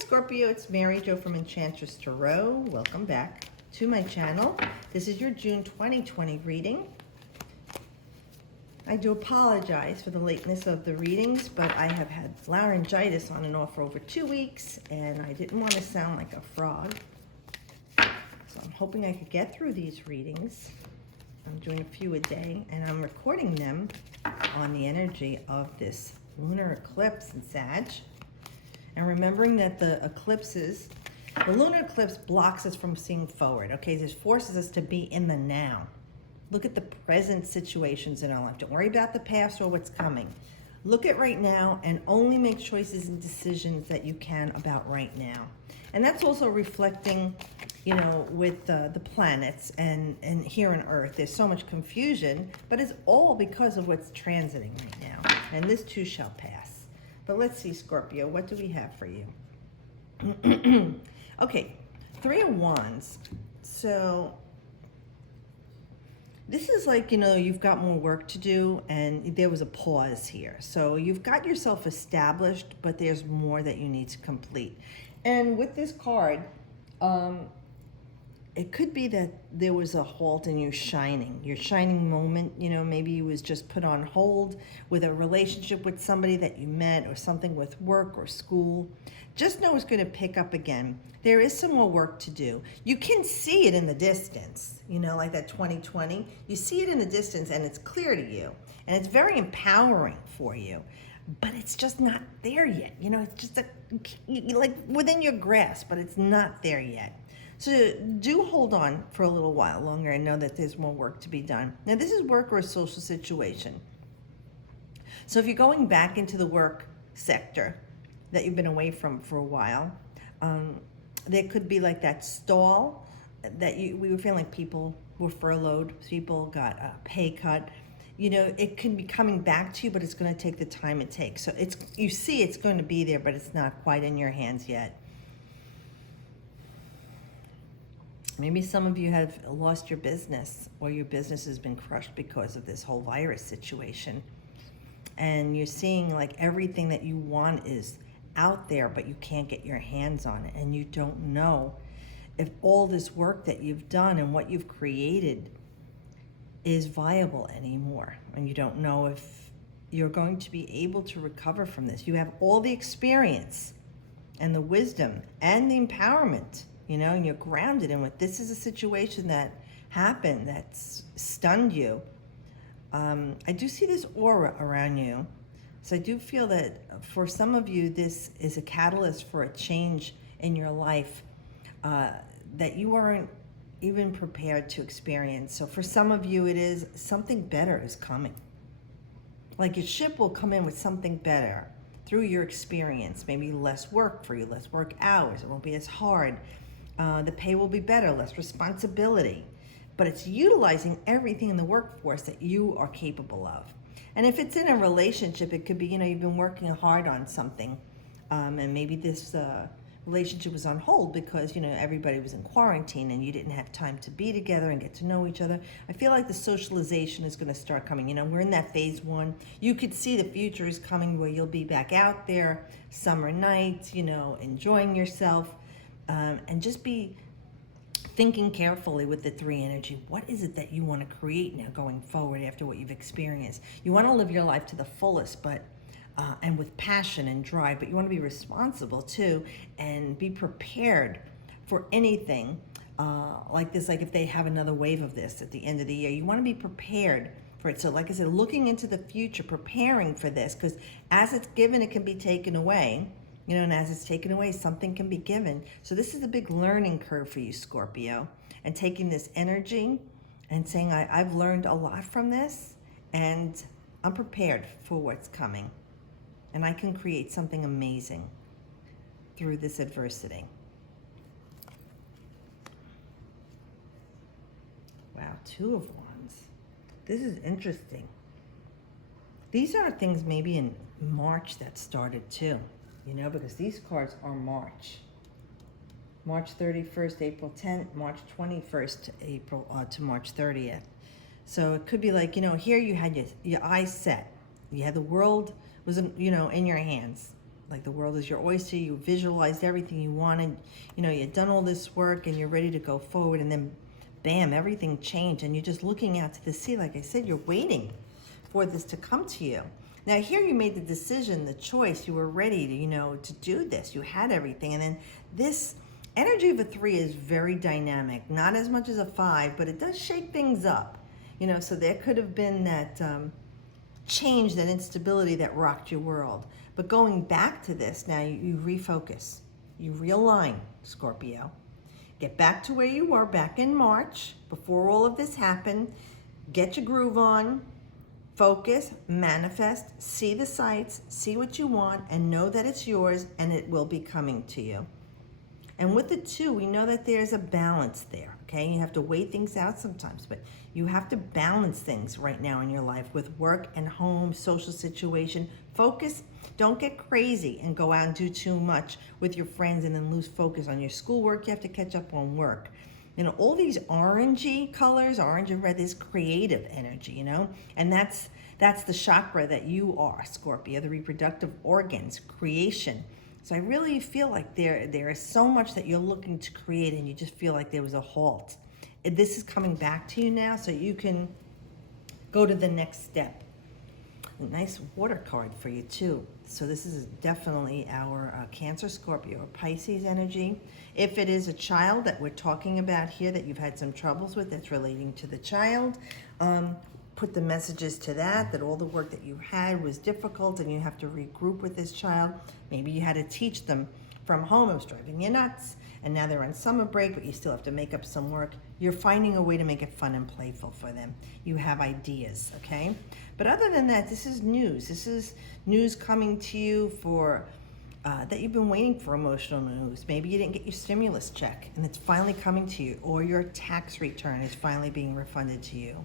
Scorpio, it's Mary Jo from Enchantress Tarot. Welcome back to my channel. This is your June 2020 reading. I do apologize for the lateness of the readings, but I have had laryngitis on and off for over 2 weeks, and I didn't want to sound like a frog. So I'm hoping I could get through these readings. I'm doing a few a day, and I'm recording them on the energy of this lunar eclipse in Sag. And remembering that the lunar eclipse blocks us from seeing forward, okay? This forces us to be in the now. Look at the present situations in our life. Don't worry about the past or what's coming. Look at right now and only make choices and decisions that you can about right now. And that's also reflecting, you know, with the planets and here on Earth. There's so much confusion, but it's all because of what's transiting right now. And this too shall pass. But let's see, Scorpio, what do we have for you? Okay, 3 of Wands. So this is like, you know, you've got more work to do and there was a pause here. So you've got yourself established, but there's more that you need to complete. And with this card, it could be that there was a halt in your shining moment. You know, maybe it was just put on hold with a relationship with somebody that you met or something with work or school. Just know it's going to pick up again. There is some more work to do. You can see it in the distance, you know, like that 2020. You see it in the distance and it's clear to you. And it's very empowering for you. But it's just not there yet. You know, it's just like within your grasp, but it's not there yet. So do hold on for a little while longer and know that there's more work to be done. Now, this is work or a social situation. So if you're going back into the work sector that you've been away from for a while, there could be like that stall that we were feeling like people were furloughed, people got a pay cut. You know, it can be coming back to you, but it's going to take the time it takes. So you see it's going to be there, but it's not quite in your hands yet. Maybe some of you have lost your business or your business has been crushed because of this whole virus situation. And you're seeing like everything that you want is out there, but you can't get your hands on it. And you don't know if all this work that you've done and what you've created is viable anymore. And you don't know if you're going to be able to recover from this. You have all the experience and the wisdom and the empowerment, you know, and you're grounded in what this is a situation that happened that's stunned you. I do see this aura around you. So I do feel that for some of you, this is a catalyst for a change in your life that you aren't even prepared to experience. So for some of you, it is something better is coming. Like your ship will come in with something better through your experience. Maybe less work for you, less work hours. It won't be as hard. The pay will be better, less responsibility. But it's utilizing everything in the workforce that you are capable of. And if it's in a relationship, it could be, you know, you've been working hard on something, and maybe this relationship was on hold because, you know, everybody was in quarantine and you didn't have time to be together and get to know each other. I feel like the socialization is going to start coming. You know, we're in that phase 1. You could see the future is coming where you'll be back out there, summer nights, you know, enjoying yourself, and just be thinking carefully with the 3 energy. What is it that you want to create now going forward after what you've experienced? You want to live your life to the fullest, but and with passion and drive, but you want to be responsible too and be prepared for anything like this. Like if they have another wave of this at the end of the year, you want to be prepared for it. So like I said, looking into the future, preparing for this, because as it's given, it can be taken away. You know, and as it's taken away, something can be given. So this is a big learning curve for you, Scorpio. And taking this energy and saying, I've learned a lot from this, and I'm prepared for what's coming. And I can create something amazing through this adversity. Wow, 2 of Wands. This is interesting. These are things maybe in March that started too. You know, because these cards are March 31st, April 10th, March 21st to March 30th. So it could be like, you know, here you had your eyes set. You had the world was, you know, in your hands. like the world is your oyster. You visualized everything you wanted. You know, you've done all this work and you're ready to go forward, and then bam, everything changed, and you're just looking out to the sea. Like I said, you're waiting for this to come to you. Now here you made the decision, the choice. You were ready to, you know, to do this. You had everything, and then this energy of a 3 is very dynamic. Not as much as a 5, but it does shake things up. You know, so there could have been that change, that instability that rocked your world. But going back to this, now you refocus. You realign, Scorpio. Get back to where you were back in March, before all of this happened. Get your groove on. Focus, manifest, see the sights, see what you want, and know that it's yours, and it will be coming to you. And with the 2, we know that there's a balance there, okay? You have to weigh things out sometimes, but you have to balance things right now in your life with work and home, social situation. Focus. Don't get crazy and go out and do too much with your friends and then lose focus on your schoolwork. You have to catch up on work. You know, all these orangey colors, orange and red, is creative energy, you know? And that's the chakra that you are, Scorpio, the reproductive organs, creation. So I really feel like there is so much that you're looking to create, and you just feel like there was a halt. This is coming back to you now, so you can go to the next step. A nice water card for you too. So this is definitely our Cancer, Scorpio, or Pisces energy. If it is a child that we're talking about here that you've had some troubles with, that's relating to the child, put the messages to that all the work that you had was difficult and you have to regroup with this child. Maybe you had to teach them from home. It was driving you nuts, and now they're on summer break, but you still have to make up some work. You're finding a way to make it fun and playful for them. You have ideas, okay? But other than that, this is news. This is news coming to you for that you've been waiting for, emotional news. Maybe you didn't get your stimulus check and it's finally coming to you, or your tax return is finally being refunded to you.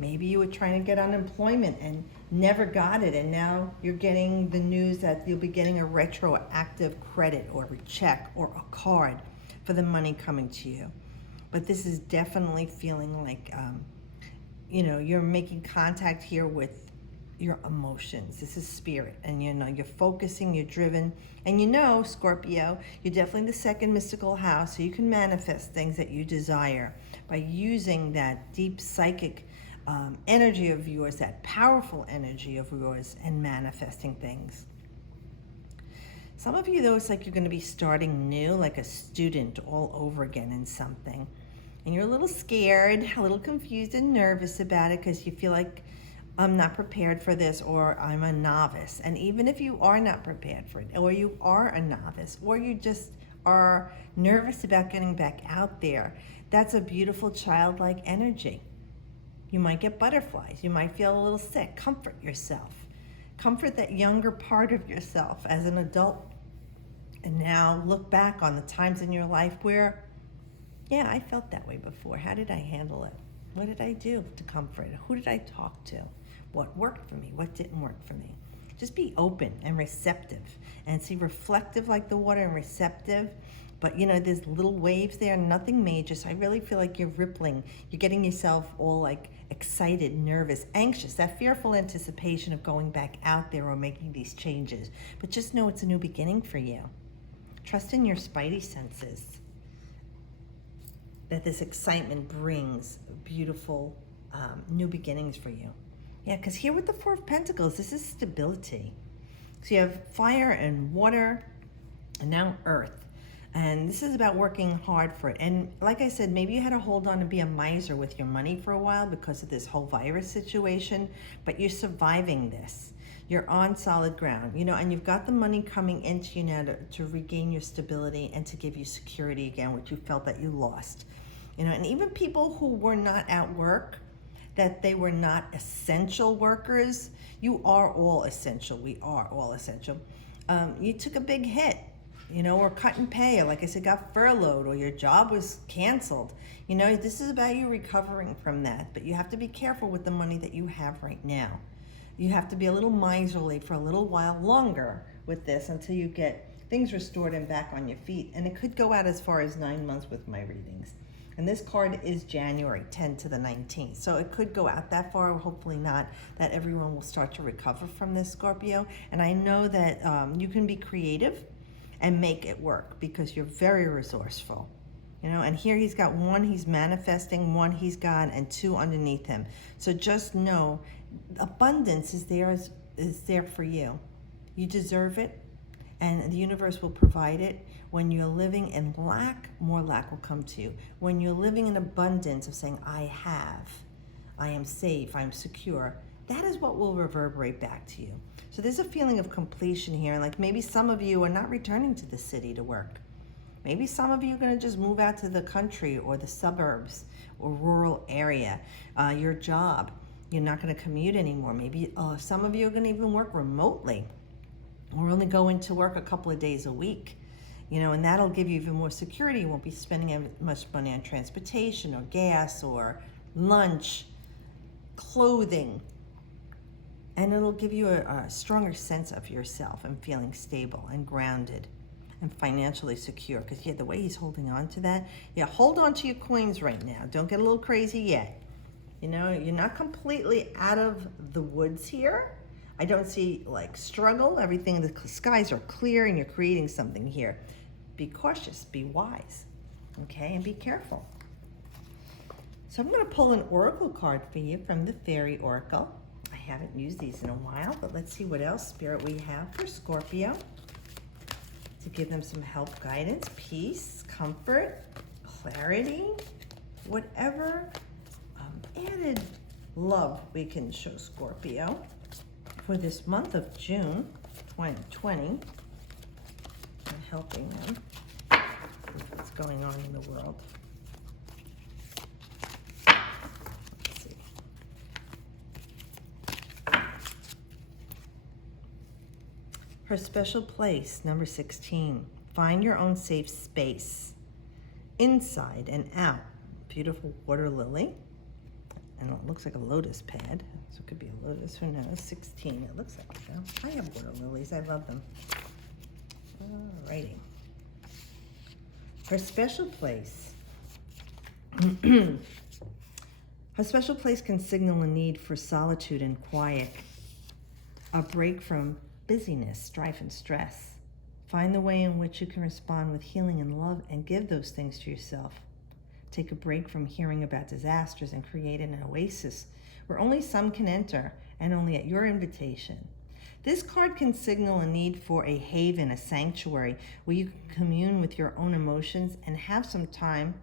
Maybe you were trying to get unemployment and never got it, and now you're getting the news that you'll be getting a retroactive credit or a check or a card for the money coming to you. But this is definitely feeling like, you know, you're making contact here with your emotions. This is spirit, and you know, you're focusing, you're driven, and you know, Scorpio, you're definitely the 2nd mystical house, so you can manifest things that you desire by using that deep psychic energy of yours, that powerful energy of yours, and manifesting things. Some of you, though, it's like you're going to be starting new, like a student all over again in something. And you're a little scared, a little confused and nervous about it because you feel like, I'm not prepared for this, or I'm a novice. And even if you are not prepared for it, or you are a novice, or you just are nervous about getting back out there, that's a beautiful childlike energy. You might get butterflies. You might feel a little sick. Comfort yourself. Comfort that younger part of yourself as an adult. And now look back on the times in your life where, yeah, I felt that way before. How did I handle it? What did I do to comfort it? Who did I talk to? What worked for me? What didn't work for me? Just be open and receptive. And see, reflective like the water and receptive. But you know, there's little waves there, nothing major. So I really feel like you're rippling. You're getting yourself all like excited, nervous, anxious, that fearful anticipation of going back out there or making these changes. But just know it's a new beginning for you. Trust in your spidey senses that this excitement brings beautiful new beginnings for you. Yeah, because here with the 4 of Pentacles, this is stability. So you have fire and water and now earth. And this is about working hard for it. And like I said, maybe you had to hold on and be a miser with your money for a while because of this whole virus situation, but you're surviving this. You're on solid ground, you know, and you've got the money coming into you now to regain your stability and to give you security again, which you felt that you lost. You know, and even people who were not at work, that they were not essential workers, you are all essential. We are all essential. You took a big hit. You know, or cut in pay, or like I said, got furloughed, or your job was canceled. You know, this is about you recovering from that, but you have to be careful with the money that you have right now. You have to be a little miserly for a little while longer with this until you get things restored and back on your feet. And it could go out as far as 9 months with my readings. And this card is January 10th to the 19th. So it could go out that far, hopefully not, that everyone will start to recover from this, Scorpio. And I know that you can be creative and make it work because you're very resourceful. You know, and here he's got one he's manifesting, one he's got, and two underneath him. So just know abundance is there for you. You deserve it, and the universe will provide it. When you're living in lack, more lack will come to you. When you're living in abundance of saying, I am safe, I'm secure, that is what will reverberate back to you. So there's a feeling of completion here. Like maybe some of you are not returning to the city to work. Maybe some of you are going to just move out to the country or the suburbs or rural area. Your job, you're not going to commute anymore. Maybe some of you are going to even work remotely or only go into work a couple of days a week. You know, and that'll give you even more security. You won't be spending as much money on transportation or gas or lunch, clothing. And it'll give you a stronger sense of yourself and feeling stable and grounded and financially secure. Because yeah, the way he's holding on to that, yeah, hold on to your coins right now. Don't get a little crazy yet. You know, you're not completely out of the woods here. I don't see like struggle. Everything, the skies are clear and you're creating something here. Be cautious, be wise, okay, and be careful. So I'm going to pull an oracle card for you from the Fairy Oracle. I haven't used these in a while, but let's see what else, Spirit, we have for Scorpio to give them some help, guidance, peace, comfort, clarity, whatever added love we can show Scorpio for this month of June 2020, and helping them with what's going on in the world. Let's see. Her special place, number 16. Find your own safe space, inside and out. Beautiful water lily. And it looks like a lotus pad. So it could be a lotus, who knows? 16, it looks like it though. I have water lilies, I love them. Alrighty. Her special place. Her special place can signal a need for solitude and quiet. A break from busyness, strife, and stress. Find the way in which you can respond with healing and love and give those things to yourself. Take a break from hearing about disasters and create an oasis where only some can enter and only at your invitation. This card can signal a need for a haven, a sanctuary, where you can commune with your own emotions and have some time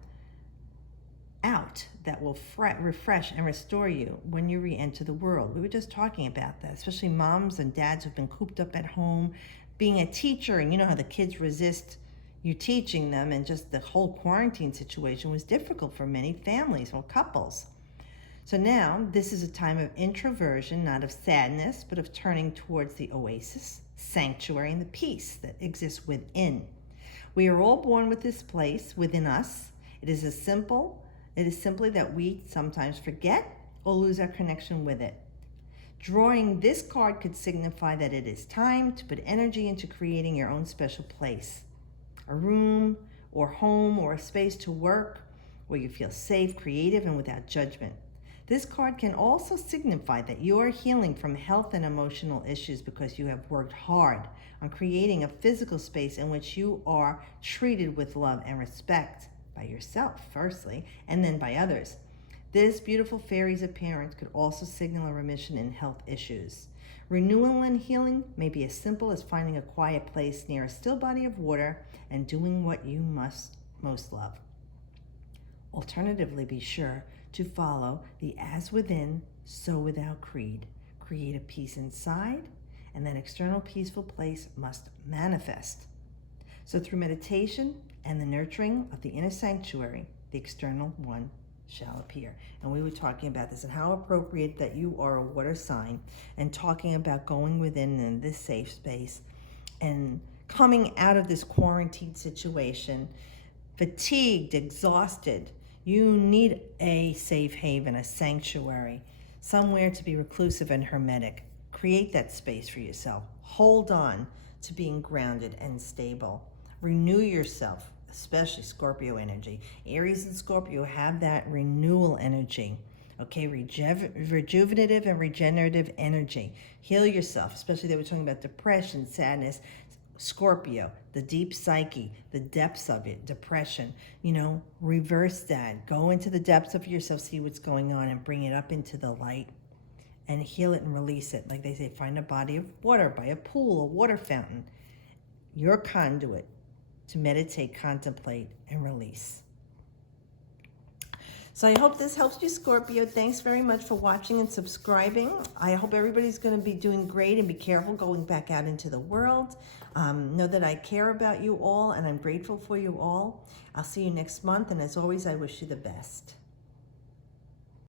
out that will refresh and restore you when you re-enter the world. We were just talking about that, especially moms and dads who've been cooped up at home, being a teacher, and you know how the kids resist you teaching them, and just the whole quarantine situation was difficult for many families or couples. So now this is a time of introversion, not of sadness, but of turning towards the oasis, sanctuary, and the peace that exists within. We are all born with this place within us. It is simply that we sometimes forget or lose our connection with it. Drawing this card could signify that it is time to put energy into creating your own special place. A room or home or a space to work where you feel safe, creative, and without judgment. This card can also signify that you are healing from health and emotional issues because you have worked hard on creating a physical space in which you are treated with love and respect by yourself, firstly, and then by others. This beautiful fairy's appearance could also signal a remission in health issues. Renewal and healing may be as simple as finding a quiet place near a still body of water and doing what you most love. Alternatively, be sure to follow the as within, so without creed. Create a peace inside, and that external peaceful place must manifest. So through meditation and the nurturing of the inner sanctuary, the external one shall appear. And we were talking about this and how appropriate that you are a water sign, and talking about going within in this safe space and coming out of this quarantine situation, fatigued, exhausted. You need a safe haven, a sanctuary, somewhere to be reclusive and hermetic. Create that space for yourself. Hold on to being grounded and stable. Renew yourself, especially Scorpio energy. Aries and Scorpio have that renewal energy. Okay, rejuvenative and regenerative energy. Heal yourself, especially they were talking about depression, sadness. Scorpio, the deep psyche, the depths of it, depression, reverse that. Go into the depths of yourself, see what's going on, and bring it up into the light and heal it and release it. Like they say, find a body of water by a pool, a water fountain. Your conduit to meditate, contemplate, and release. So I hope this helps you, Scorpio. Thanks very much for watching and subscribing. I hope everybody's going to be doing great, and be careful going back out into the world. Know that I care about you all, and I'm grateful for you all. I'll see you next month, and as always, I wish you the best.